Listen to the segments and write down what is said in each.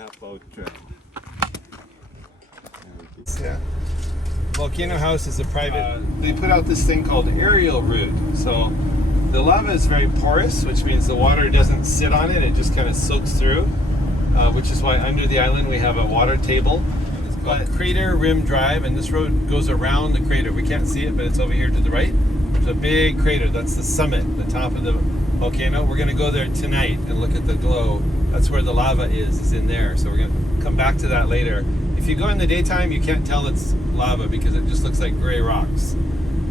Nāpau trip. Yeah. Volcano House is a private. They put out this thing called aerial route. So the lava is very porous, which means the water doesn't sit on it; it just kind of soaks through. Which is why under the island we have a water table. It's called Crater Rim Drive, and this road goes around the crater. We can't see it, but it's over here to the right. There's a big crater. That's the summit, the top of the volcano. We're going to go there tonight and look at the glow. That's where the lava is in there. So we're going to come back to that later. If you go in the daytime, you can't tell it's lava because it just looks like gray rocks.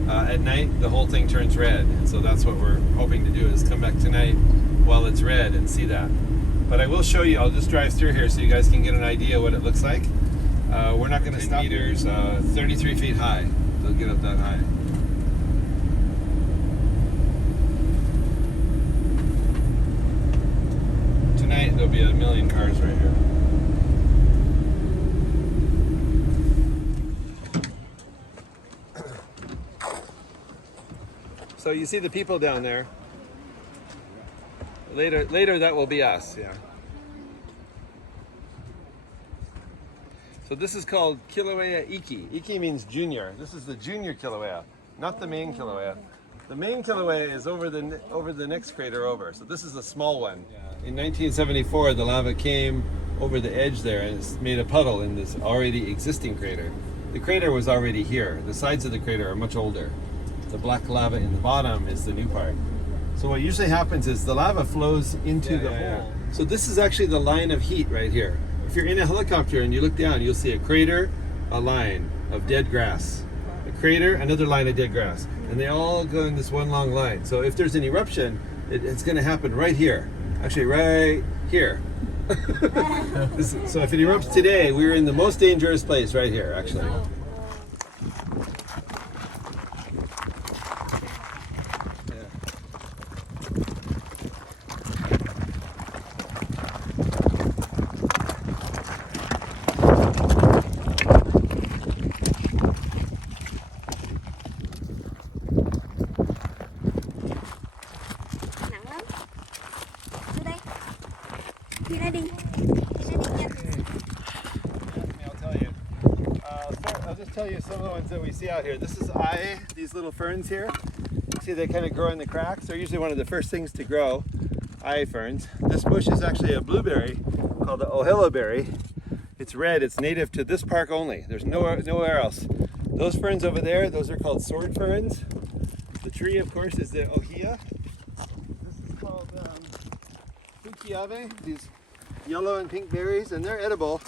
At night, the whole thing turns red. And so that's what we're hoping to do, is come back tonight while it's red and see that. But I will show you, I'll just drive through here so you guys can get an idea what it looks like. We're not going to stop. Meters, 33 feet high. They'll get up that high. Tonight there'll be a million cars right here. So you see the people down there. Later that will be us, yeah. So this is called Kilauea Iki. Iki means junior. This is the junior Kilauea, not the main Kilauea. The main Kilauea is over the next crater over. So this is a small one. In 1974, the lava came over the edge there and it's made a puddle in this already existing crater. The crater was already here. The sides of the crater are much older. The black lava in the bottom is the new part. So what usually happens is the lava flows into the hole. So this is actually the line of heat right here. If you're in a helicopter and you look down, you'll see a crater, a line of dead grass. A crater, another line of dead grass. And they all go in this one long line. So if there's an eruption, it's going to happen right here. Actually, right here. So if it erupts today, we're in the most dangerous place right here, actually. I'll just tell you some of the ones that we see out here. This is these little ferns here. See, they kind of grow in the cracks. They're usually one of the first things to grow, ferns. This bush is actually a blueberry called the ohelo berry. It's red, it's native to this park only. There's nowhere else. Those ferns over there, those are called sword ferns. The tree, of course, is the ohia. This is called fukiave, these yellow and pink berries, and they're edible.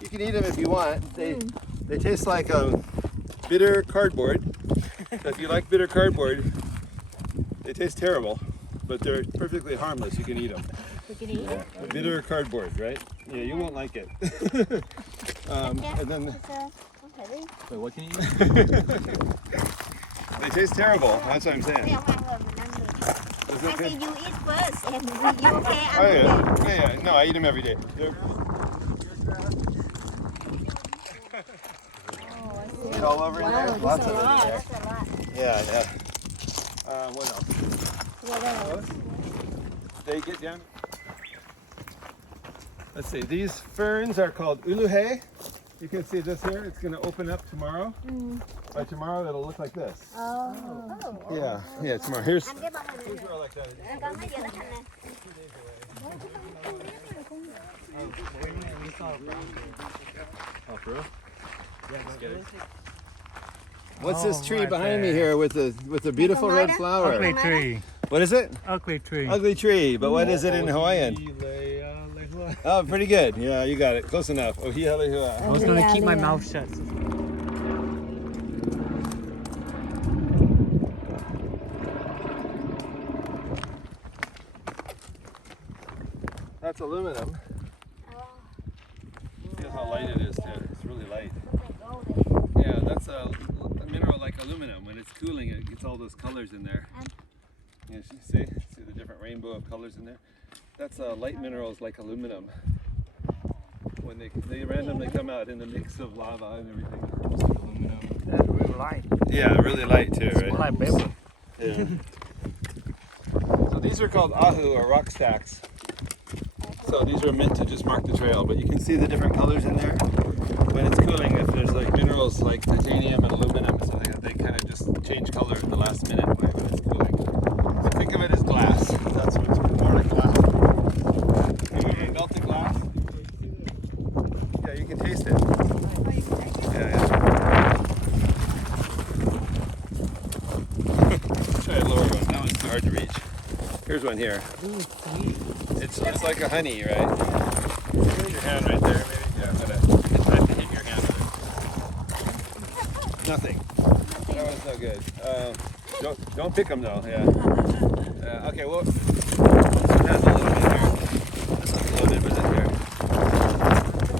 You can eat them if you want. They taste like bitter cardboard. So if you like bitter cardboard, they taste terrible, but they're perfectly harmless. You can eat them. We can eat it? Bitter cardboard, right? Yeah, you won't like it. And then, Wait, what can you eat? they taste terrible. That's what I'm saying. I say you eat first and you okay? Oh yeah. No, I eat them every day. It's all over in there. Lots of it in there. Yeah. What else? What else? They get down. Let's see. These ferns are called uluhe. You can see this here. It's going to open up tomorrow. By tomorrow, it'll look like this. Oh. Yeah. Tomorrow. Here's. Anh cái bông này These are all like that. con mấy giờ nó thành nè. Oh, for real? What's this tree behind me here with the beautiful red flower? Ugly tree. What is it? Ugly tree. Ugly tree. But what is it in Hawaiian? Oh, pretty good. Yeah, you got it. Close enough. Ohialehua. I was going to keep my mouth shut. That's aluminum. See how light it is, too. It's really light. Yeah, that's a mineral like aluminum. When it's cooling, it gets all those colors in there. Yeah, see the different rainbow of colors in there? That's light minerals like aluminum. When they randomly come out in the mix of lava and everything. Aluminum. That's really light. Yeah, really light too, right? It's like paper. Yeah. So these are called ahu, or rock stacks. So so these are meant to just mark the trail. But you can see the different colors in there. When it's cooling, if there's like minerals like titanium and aluminum, so they kind of just change color at the last minute when it's cooling. So think of it as glass. That's what it's more like glass. When you melt the glass, yeah, you can taste it. Yeah. Try a lower one. That one's hard to reach. Here's one here. It's like a honey, right? Put your hand right there, maybe. Yeah, I'm gonna try to hit your hand with it. Nothing. That one's no good. Don't pick them though. Yeah. Okay. Well, this one has a little bit here. This one's loaded with it here.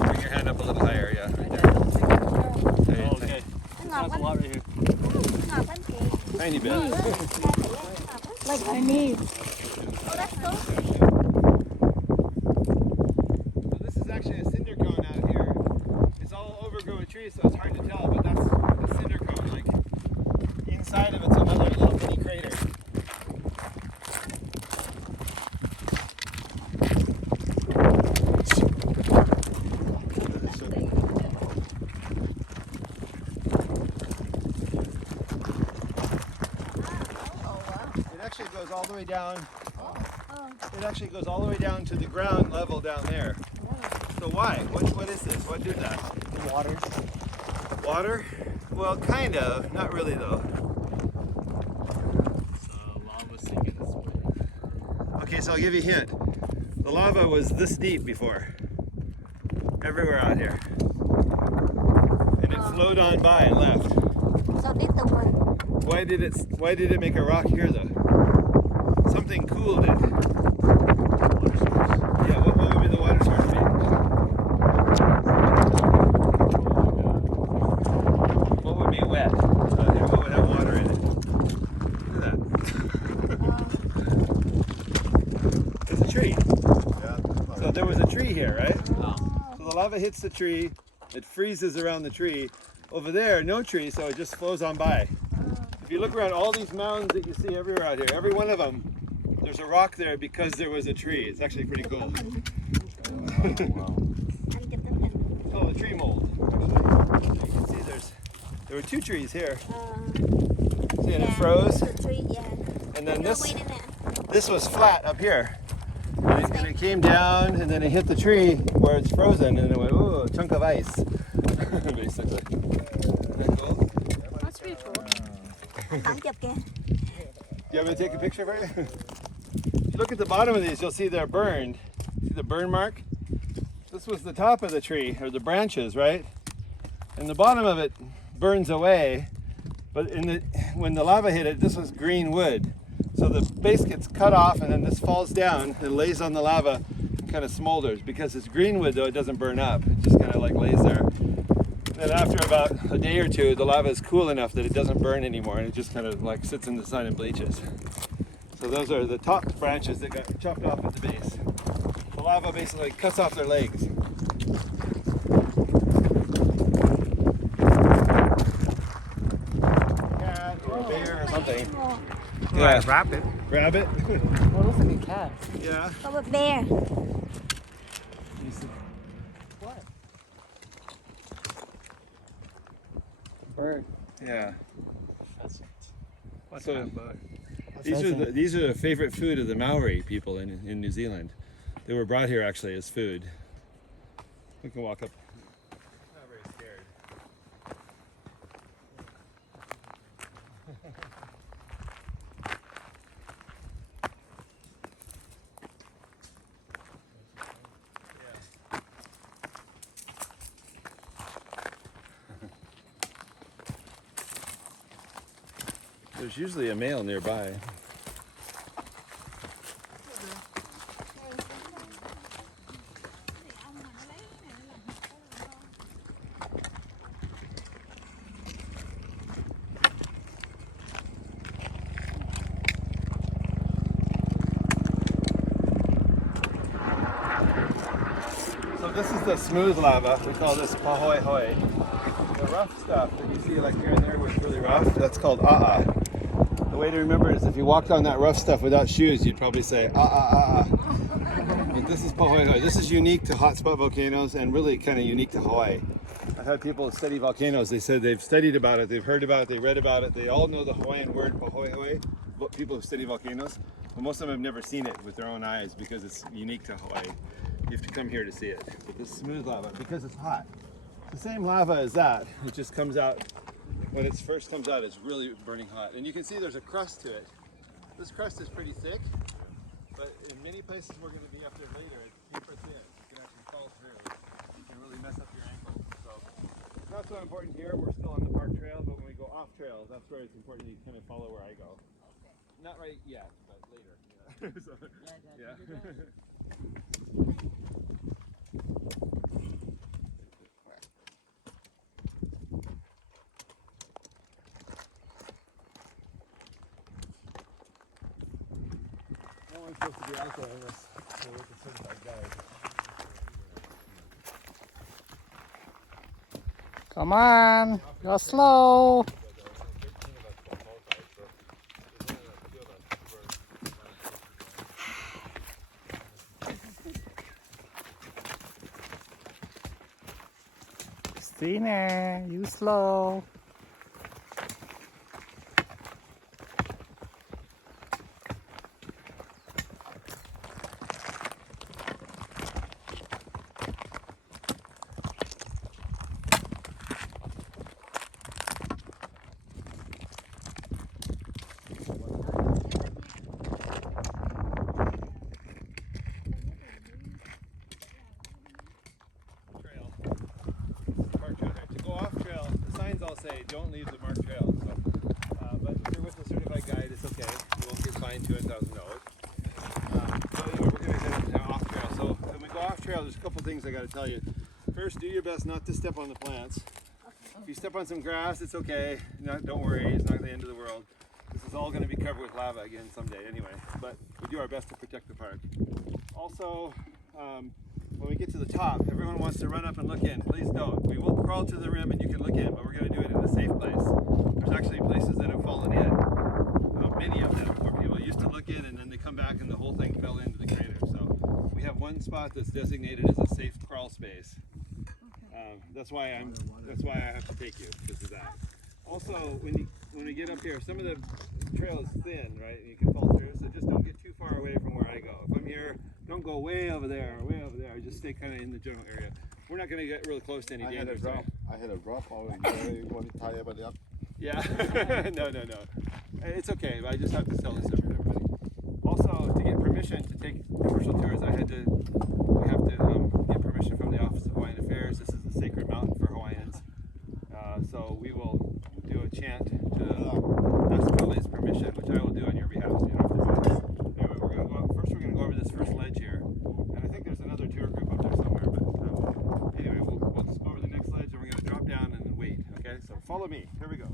Bring your hand up a little higher. Yeah, right there. Oh, okay. There's a lot right here. Tiny bit. Like honey. So this is actually a cinder cone out here. It's all overgrown with trees, so it's hard to tell, but that's a cinder cone. Like inside of it's another little mini crater. It actually goes all the way down. It actually goes all the way down to the ground level down there. So why? What is this? What did that? The waters. Water? Well, kind of. Not really though. Lava sinking this way. Okay, so I'll give you a hint. The lava was this deep before. Everywhere out here. And it flowed on by and left. So this the one. Why did it make a rock here though? Something cooled it. Yeah, what would be the water source be? What would be wet? What would have water in it? Look at that. There's a tree. So there was a tree here, right? So the lava hits the tree, it freezes around the tree. Over there, no tree, so it just flows on by. If you look around all these mounds that you see everywhere out here, every one of them, there's a rock there because there was a tree. It's actually pretty cool. Oh, the tree mold. Actually, you can see there were two trees here. See, and it froze. And then this was flat up here. And it came down and then it hit the tree where it's frozen and it went, ooh, a chunk of ice. Basically. Isn't that cool? That's pretty cool. Do you want me to take a picture for you? If you look at the bottom of these, you'll see they're burned. See the burn mark? This was the top of the tree, or the branches, right? And the bottom of it burns away, but when the lava hit it, this was green wood. So the base gets cut off and then this falls down and lays on the lava and kind of smolders. Because it's green wood though, it doesn't burn up. It just kind of like lays there. Then after about a day or two, the lava is cool enough that it doesn't burn anymore and it just kind of like sits in the sun and bleaches. So those are the top branches that got chopped off at the base. The lava basically cuts off their legs. Cat or a bear or something. Yeah, rabbit. Rabbit? Well, it looks like a cat. Yeah. How about bear? What? Bird. Yeah. What's So, that bird? These are the favorite food of the Maori people in New Zealand. They were brought here actually as food. We can walk up. Not very scared. There's usually a male nearby. So this is the smooth lava. We call this pahoi hoi. The rough stuff that you see like here and there was really rough, that's called ah. The way to remember is if you walked on that rough stuff without shoes, you'd probably say ah. This is Pahoehoe. This is unique to hotspot volcanoes and really kind of unique to Hawaii. I've had people study volcanoes. They said they've studied about it, they've heard about it, they read about it. They all know the Hawaiian word Pahoehoe, but people who study volcanoes. But most of them have never seen it with their own eyes because it's unique to Hawaii. You have to come here to see it. But this smooth lava, because it's hot. The same lava as that, it just comes out, when it first comes out, it's really burning hot. And you can see there's a crust to it. This crust is pretty thick, but in many places we're going to be up there later, it's super thin. You can actually fall through. You can really mess up your ankles. So it's not so important here. We're still on the park trail, but when we go off trail, that's where it's important you kind of follow where I go. Not right yet, but later. Yeah. So, yeah. No one's supposed to be out there unless they're with a certified guide. Come on, go slow. Christina, you slow. Say don't leave the marked trail. So, but if you're with a certified guide, it's okay. You won't get fined $200,000. So anyway, we're going to head off trail. So when we go off trail, there's a couple things I got to tell you. First, do your best not to step on the plants. If you step on some grass, it's okay. Don't worry, it's not the end of the world. This is all going to be covered with lava again someday anyway. But we do our best to protect the park. Also, when we get to the top, everyone wants to run up and look in. Please don't. We will crawl to the rim and you can look in, but we're going to do it in a safe place. There's actually places that have fallen in. Many of them where people used to look in and then they come back and the whole thing fell into the crater. So we have one spot that's designated as a safe crawl space. That's why I have to take you because of that. Also, when we get up here, some of the trail is thin, right? And you can fall through, so just don't get too far away from where I go. If I'm here, don't go way over there or way over there. Just stay kind of in the general area. We're not going to get really close to any danger. I had a drop already. You want to tie everybody up? Yeah. No. It's okay. I just have to tell this to everybody. Also, to get permission to take commercial tours, we have to get permission from the Office of Hawaiian Affairs. This is a sacred mountain for Hawaiians. So we will do a chant to ask Kelly's permission, which I will do on your behalf. So you don't have to do it. Anyway, we're going to go over this first ledge here. And I think there's another tour group up there somewhere. But anyway, we'll just go over the next ledge and we're going to drop down and then wait. Okay, so follow me. Here we go.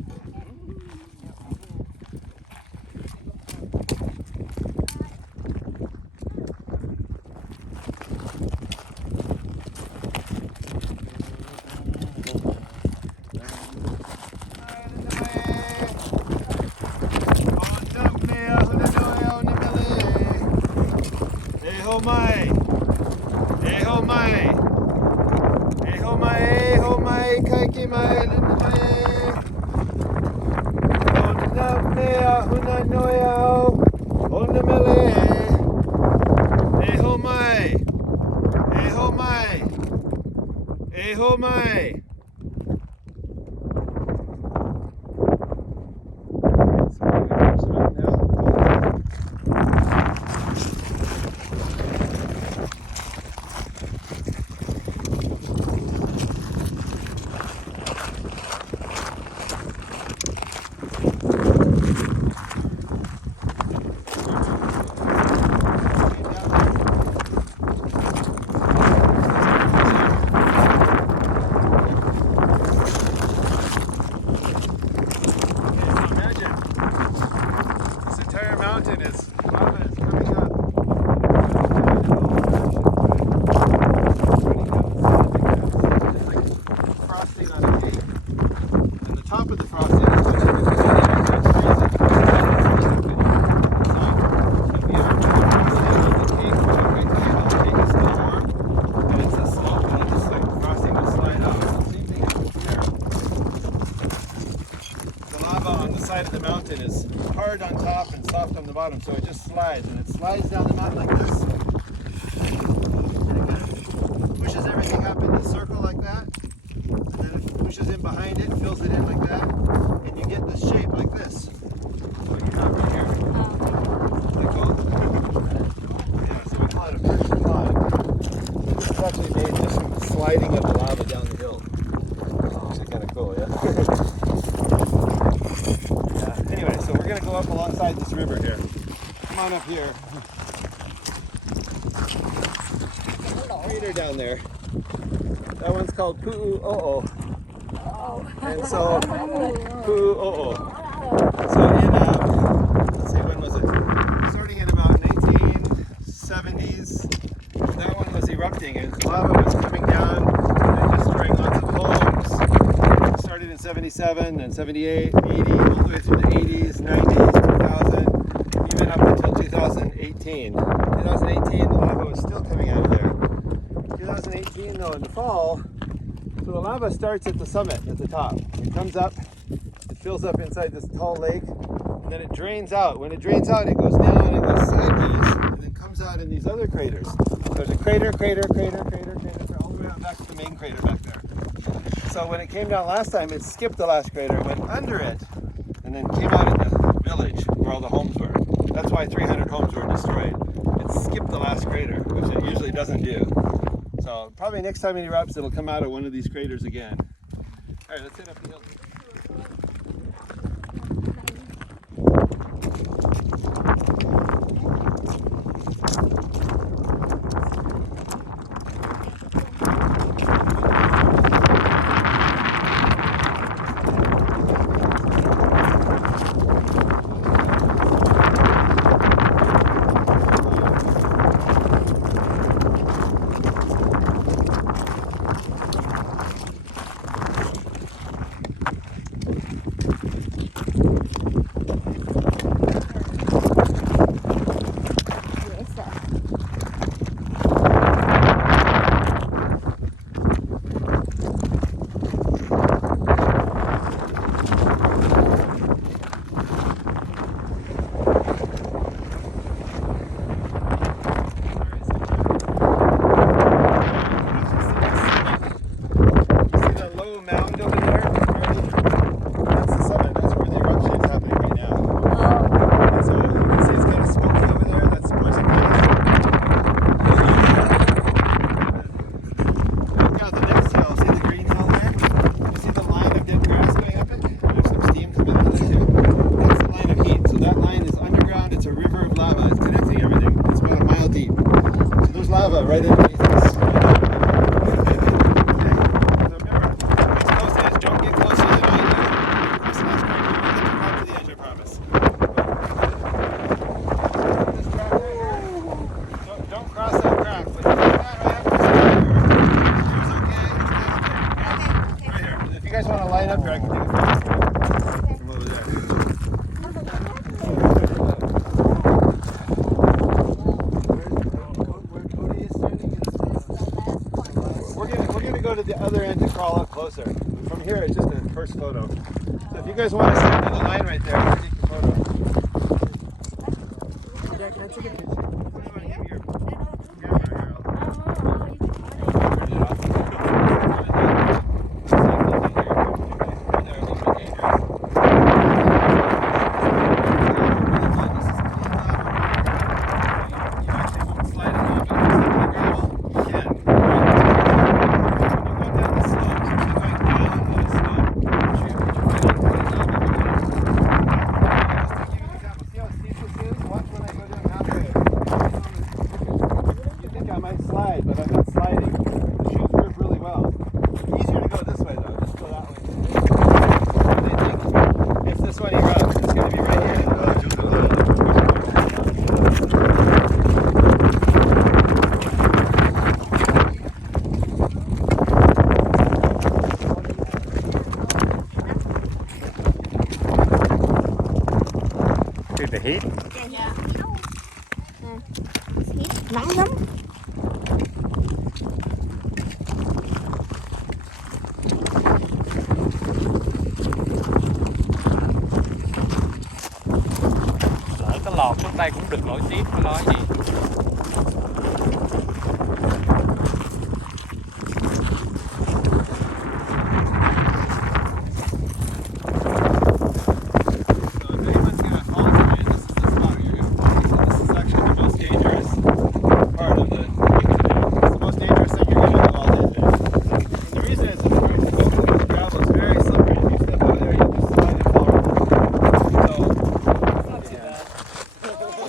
eruption is hard on top and soft on the bottom, so it just slides, and it slides down the mountain like this. And it kind of pushes everything up in a circle like that, and then it pushes in behind it, fills it in like that, and you get this shape like this. What you got right here. Is that called? Yeah, so we call it a pressure climb. This is actually made just from the sliding of the lava down the hill. Actually kind of cool, yeah? Yeah. Anyway, so we're going to go up alongside this river here. Come on up here. Crater down there. That one's called Pu'u'o'o. And so, Pu'u'o'o. So in, let's see, when was it? Starting in about 1970s, that one was erupting and lava was coming down and destroying lots of homes. It started in 77 and 78, 80, all the way through the 80s, 90s, 2000, even up until 2018. 2018, the lava was still coming out of there. 2018, though, in the fall, so the lava starts at the summit, at the top. It comes up, it fills up inside this tall lake, and then it drains out. When it drains out, it goes down and goes sideways, and then comes out in these other craters. There's a crater, all the way out back to the main crater back there. So when it came down last time, it skipped the last crater, went under it, and then came out in the village where all the homes were. That's why 300 homes were destroyed. It skipped the last crater, which it usually doesn't do. So probably next time it erupts, it'll come out of one of these craters again. All right, let's head up the hill. Right underneath us. So remember, what's close is don't get closer than I do. Cross the last crack. We'll get right to the edge, I promise. This crack right here. Don't cross that crack. But right after this here's okay. Okay. Right here. If you guys want to line up here, I can take a photo. From over there. Go to the other end to crawl up closer. From here, it's just a first photo. So if you guys want to stand in the line right there, I'll take the photo. But I'm not sliding. The shoes grip really well. Easier to go this way though. Just go that way. What do you think? If this one erupts, it's going to be right here. Dude, the heat? Yeah. Nắng lắm. nổi tiếng nó nói gì.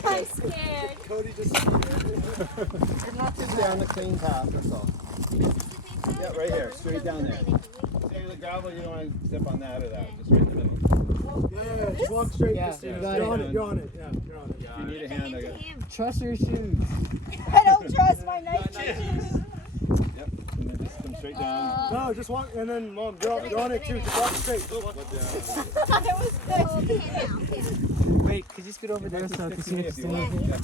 I'm scared. Cody just not just down the clean path, that's all. Yeah, right here, straight down there. Stay with the gravel, you don't want to step on that or that, just right in the middle. Yeah, just walk straight. Yeah, You're you got on it. it. You're on it. Yeah, you're on it. If you need a hand, I got it. Trust your shoes. I don't trust my nice shoes. Yep, and then just come straight down. No, just walk, and then Mom, you're on it too. Just walk straight. Just walk. I was good. Wait, could you scoot over there so I can see If the you want. thing? Yeah.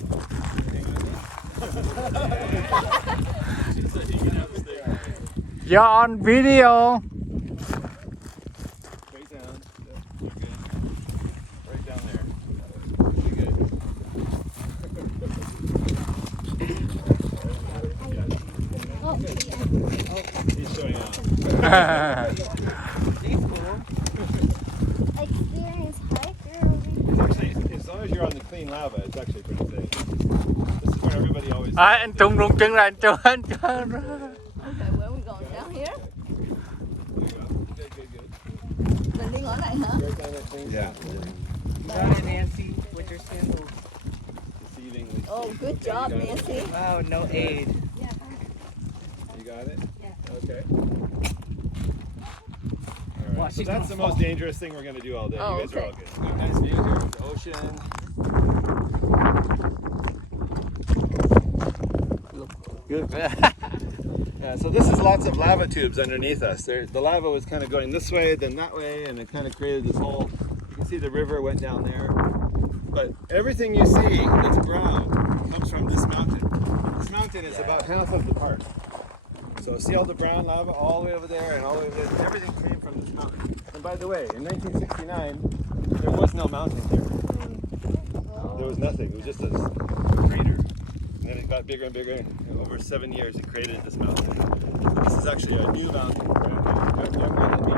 You're on video. Straight down. Yep, you're good. Right down there. Pretty good. He's showing off. Experience hiker. It's actually, as long as you're on the clean lava, it's actually pretty safe. This is where everybody always. Anh Trung rung chân là anh cho anh cho. Okay, where are we going? Down here? Good. Landing on này hả? Right down that clean Yeah. Bye, Nancy, with your sandals. Deceivingly. Oh, good job, Nancy. Wow, no aid. You got it? Yeah. Okay. Wow, Alright, so she's that's the gonna most dangerous thing we're going to do all day. Oh, You guys are all okay. good. Nice view here of the ocean. Good. Yeah, so this is lots of lava tubes underneath us. The lava was kind of going this way, then that way, and it kind of created this whole, you can see the river went down there. But everything you see that's brown comes from this mountain. This mountain is about half of the park. So see all the brown lava all the way over there and all the way over there. Everything came from this mountain. And by the way, in 1969, there was no mountain here. There was nothing. It was just a crater. And then it got bigger and bigger. And over 7 years, it created this mountain. This is actually a new mountain. Younger than me.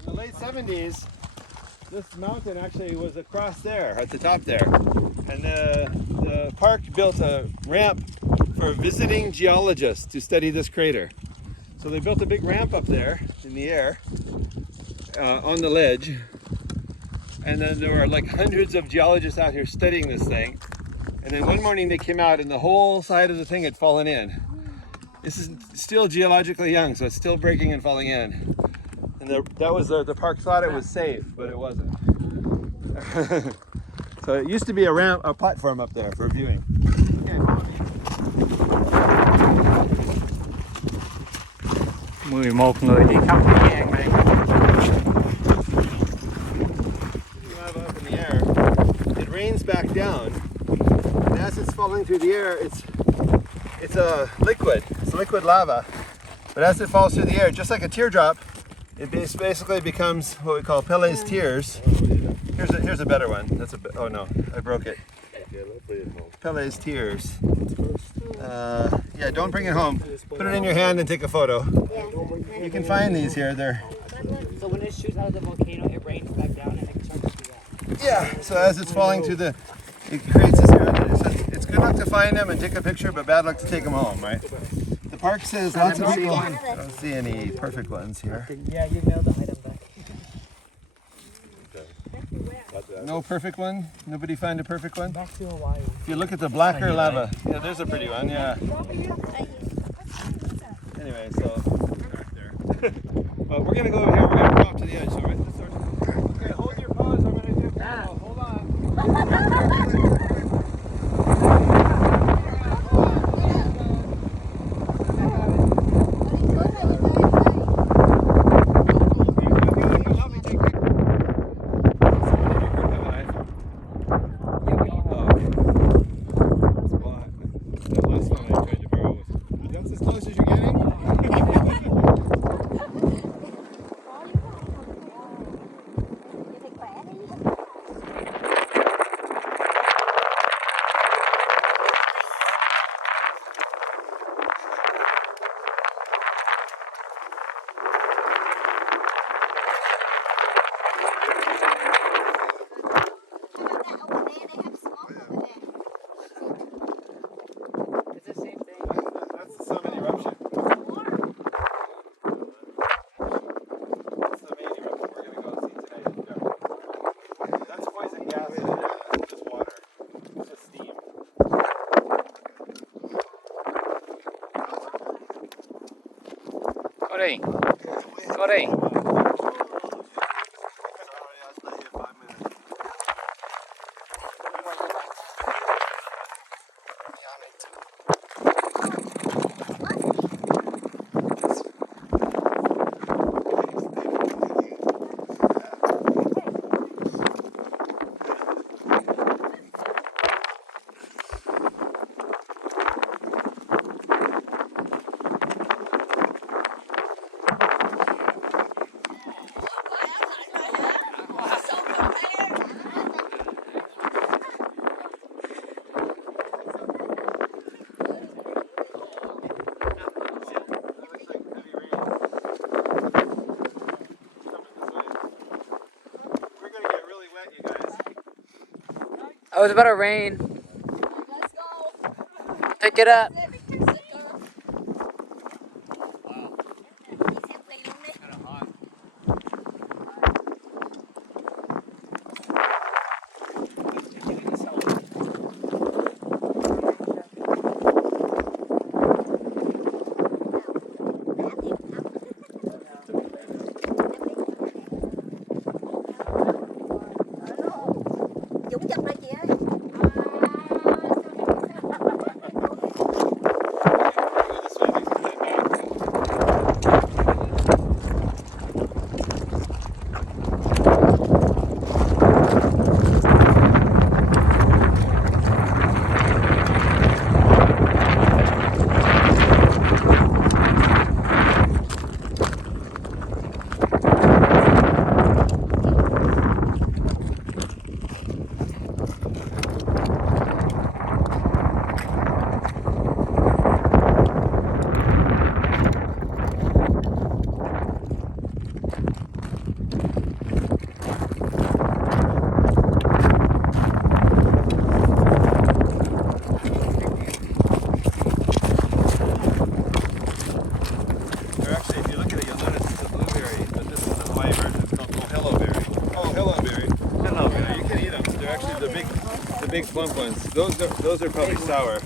In the late 70s, this mountain actually was across there, at the top there. And the park built a ramp for visiting geologists to study this crater. So they built a big ramp up there in the air, on the ledge. And then there were like hundreds of geologists out here studying this thing. And then one morning they came out and the whole side of the thing had fallen in. This is still geologically young, so it's still breaking and falling in. And the park thought it was safe, but it wasn't. So it used to be a platform up there for viewing. Okay. 11 người đi khắp Nghệ An đây. Lava up in the air, it rains back down, and as it's falling through the air, it's a liquid. It's liquid lava, but as it falls through the air, just like a teardrop, it basically becomes what we call Pele's tears. Here's a better one. Oh no, I broke it. Pele's tears. Yeah, don't bring it home. Put it in your hand and take a photo. You can find these here. So when it shoots out of the volcano, it rains back down and it charges you that. Yeah, so as it's falling through it creates this area. So it's good luck to find them and take a picture, but bad luck to take them home, right? The park says lots of people. I don't see any perfect ones here. Yeah, you nailed the item back. No perfect one? Nobody find a perfect one? Back to Hawaii. If you look at the blacker lava, yeah, there's a pretty one, yeah. Anyway, so back there. But we're gonna go over here. We're gonna go up to the edge. So right, okay, hold your pause. I'm gonna do a photo. Hold on. Just water. It's just steam. Cody. Cody. Oh, it's about to rain. Let's go. Pick it up. Dũng chụp lại chị ơi. The big plump ones. Those are probably sour.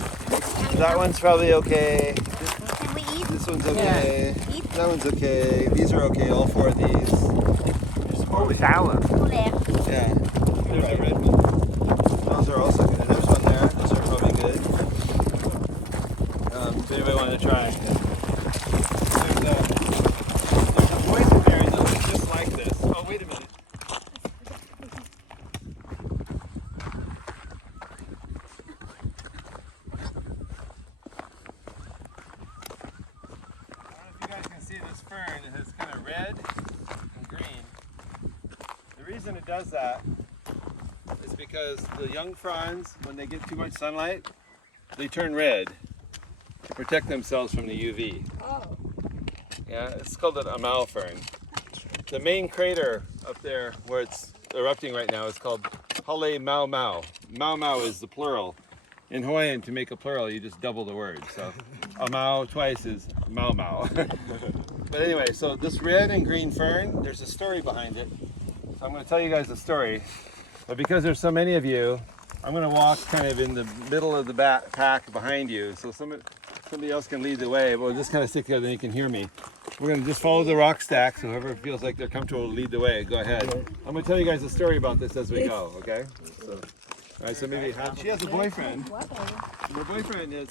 That one's probably okay. Can we eat? This one's okay. That one's okay. These are okay. All four of these. Oh, sour. Cô đẹp. Yeah. There's a red one. Those are also good. There's one there. Those are probably good. If anybody want to try. There's a boysenberry that looks just like this. Oh, wait a minute. It has kind of red and green. The reason it does that is because the young fronds, when they get too much sunlight, they turn red to protect themselves from the UV. Oh. Yeah, it's called an Nāpau fern. The main crater up there where it's erupting right now is called Hale Mau Mau. Mau Mau is the plural. In Hawaiian, to make a plural, you just double the word. So, a mau twice is mau mau. But anyway, so this red and green fern, there's a story behind it. So I'm going to tell you guys the story. But because there's so many of you, I'm going to walk kind of in the middle of the pack behind you. So somebody else can lead the way. We'll just kind of stick together and you can hear me. We're going to just follow the rock stack. So whoever feels like they're comfortable to lead the way, go ahead. I'm going to tell you guys a story about this as we go, okay? So, all right, so maybe she has a boyfriend. Her boyfriend is